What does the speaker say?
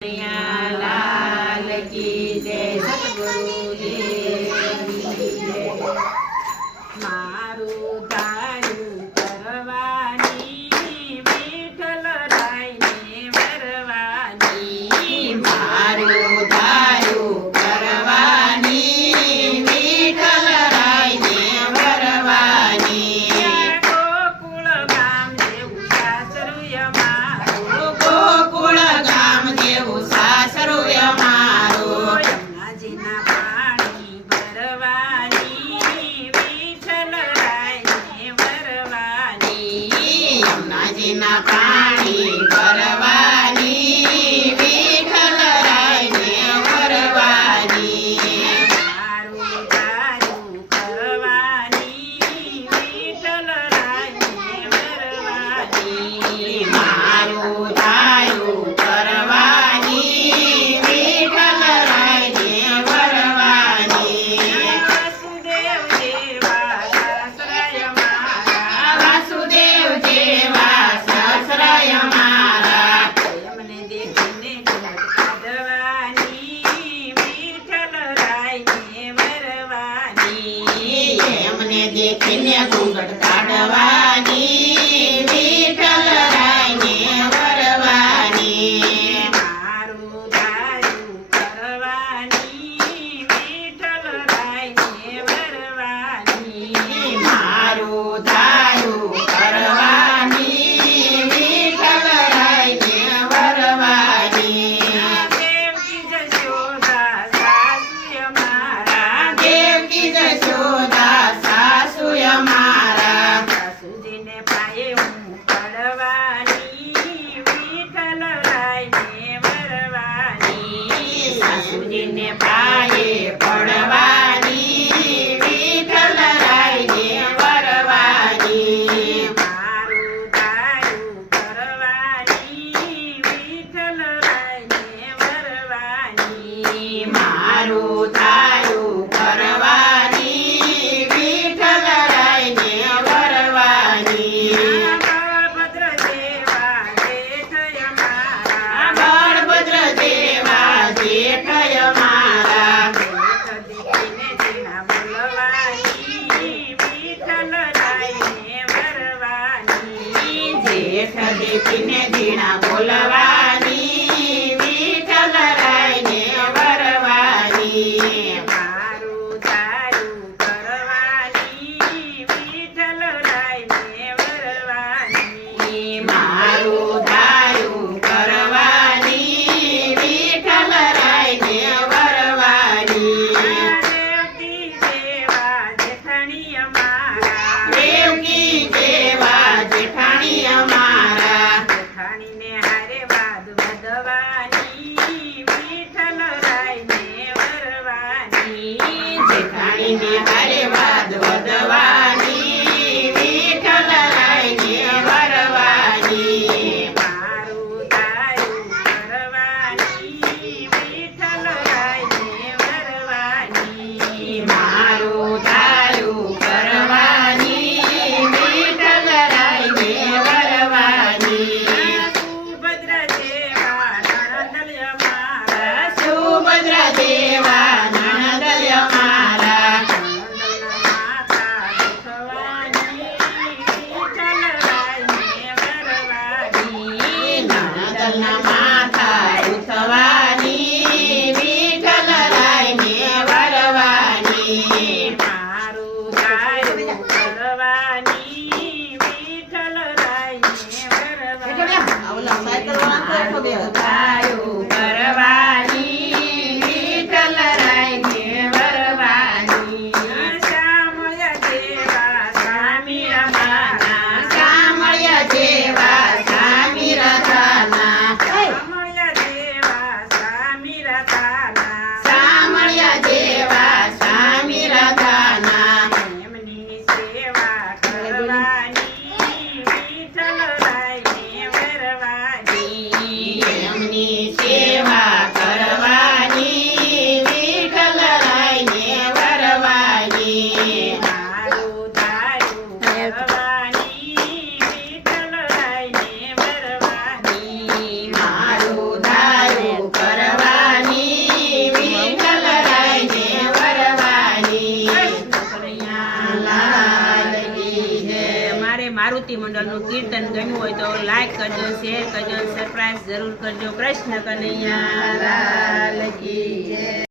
लाल की जय सतगुरुदेव मारू धारू करवानी विठ्ठल रायने वरवानी मारू धारू करवानी विठ्ठल रायने वरवानी गोकुळ गाम देऊ सासरुय मारू गोकुळ गाम देऊ सासरुय मारू यमुनाजीना पाणी भरवानी विठ्ठल रायने वरवानी यमुनाजीना पाणी भरवानी विठ्ठल रायने वरवानी मारू धारू करवानी विठ्ठल रायने वरवानी मारू धारू करवानी विठ्ठल रायने वरवानी वासुदेव देवा सासराय मारा वासुदेव देवा सासराय मारा यमने देखीने घुमट काढवानी विठ्ठल रायने वरवानी એમને દેખીને ઘૂંઘટ કાઢવાની વિઠ્ઠલ રાયને વરવાની મારું ધારું કરવાની વિઠ્ઠલ રાયને વરવાની મારું ધારું કરવાની વિઠ્ઠલ રાયને વરવાની દેવકી જશોદા સાસુય મારા દેવકી જશોદા સાસુય મારા સાસુજીને પાયે હું પડવાની વિઠ્ઠલ રાયને વરવાની સાસુજીને પાયે પડવાની વિઠ્ઠલ રાયને વરવાની મારું ધારું કરવાની વિઠ્ઠલ રાયને વરવાની મારું ધારું કરવાની વિઠ્ઠલ રાયને વરવાની બળભદ્ર દેવા જેઠય મારા બળભદ્ર દેવા જેઠય મારા જેઠ દીકરીને જીણા બોલવાની વિઠ્ઠલ રાયને વરવાની જેઠ દેખીને ઝીણા બોલવાની વિઠ્ઠલ રાયને વરવાની મારું ધારું કરવાની વિઠ્ઠલ રાયને વરવાની મારું ધારું કરવાની વિઠ્ઠલ રાયને વરવાની દેવકી દેવા જેઠાણીય મારા દેવકી દેવા જેઠાણી અમારા જેઠાણીને હારે વાદ વધવાની વિઠ્ઠલ રાયને વરવાની જેઠાણીને હારે વાદ વધવાની વિઠ્ઠલ રાયને વરવાની મારું ધારું કરવાની વિઠ્ઠલ રાયને વરવાની મારું ધારું કરવાની વિઠ્ઠલ રાયને વરવાની સુભદ્ર જેવા નણંદલ્ય મારા સુભદ્ર દેવા નણંદલ્ય મારા નણંદના માતા દુખવાની વિઠ્ઠલ રાયને વરવાની નણંદના માથા ઉઠવાની વિઠ્ઠલ રાયને વરવાની મારું ધારું કરવાની વિઠ્ઠલ રાયને વરવાની મારું ધારું કરવાની વિઠ્ઠલ રાયને વરવાની શામળિયા દેવા સ્વામી રમાના શામળિયા જેવા સ્વામી રથાના શામળિયા દેવા સ્વામી રથાના શામળિયા જેવા સ્વામી રથાના એમની સેવા કરવાની વિઠ્ઠલ રાયને વરવાની એમની મારુતિ મંડળનું કીર્તન ગમ્યું હોય તો લાઈક કરજો, શેર કરજો, સબસ્ક્રાઇબ જરૂર કરજો. કૃષ્ણ કનૈયા લાલ કી જય.